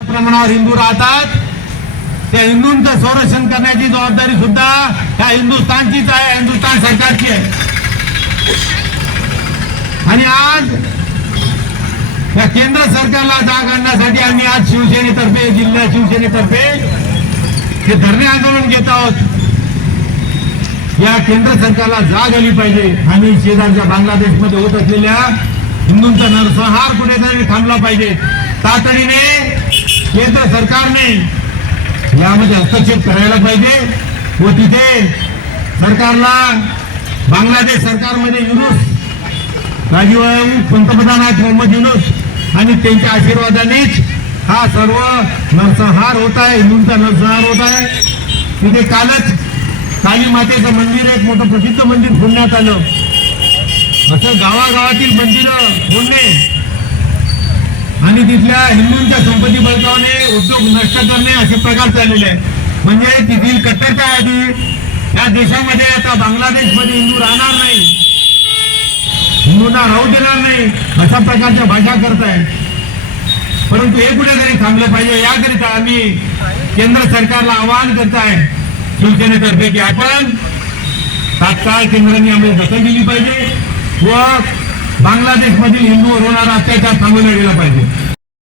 प्रमाणावर हिंदू राहतात, त्या हिंदूंचं संरक्षण करण्याची जबाबदारी सुद्धा ह्या हिंदुस्थानचीच आहे, हिंदुस्थान सरकारची आहे। आणि आज या केंद्र सरकारला जाग आणण्यासाठी आम्ही आज शिवसेनेतर्फे, जिल्हा शिवसेनेतर्फे हे धरणे आंदोलन घेत आहोत। या केंद्र सरकारला जाग आली पाहिजे आणि शेजारच्या बांगलादेशमध्ये होत असलेल्या हिंदूंचा नरसंहार कुठेतरी थांबला पाहिजे। तातडीने केंद्र सरकारने यामध्ये हस्तक्षेप करायला पाहिजे व तिथे सरकारला बांगलादेश सरकारमध्ये युनूस राजीव पंतप्रधान आहेत मोहम्मद युनूस आणि त्यांच्या आशीर्वादानेच हा सर्व नरसंहार होत आहे, हिंदूंचा नरसंहार होत आहे। तिथे कालच काली मातेचं मंदिर, एक मोठं प्रसिद्ध मंदिर फोडण्यात आलं। असं गावागावातील मंदिरं फोडणे आणि तिथल्या हिंदूंच्या संपत्ती बळकावणे, उद्योग नष्ट करणे असे प्रकार चाललेले आहेत। म्हणजे तिथील कट्टरतावादी या देशामध्ये आता बांगलादेशमध्ये हिंदू राहणार नाही, हिंदूंना राहू देणार नाही अशा प्रकारच्या भाषा करताय। परंतु हे कुठेतरी थांबलं पाहिजे। याकरिता आम्ही केंद्र सरकारला आवाहन करताय शिवसेनेतर्फे की आपण तात्काळ केंद्राने आम्ही दखल दिली पाहिजे व बांगलादेशमधील हिंदूवर होणारा अत्याचार थांबवला गेला पाहिजे।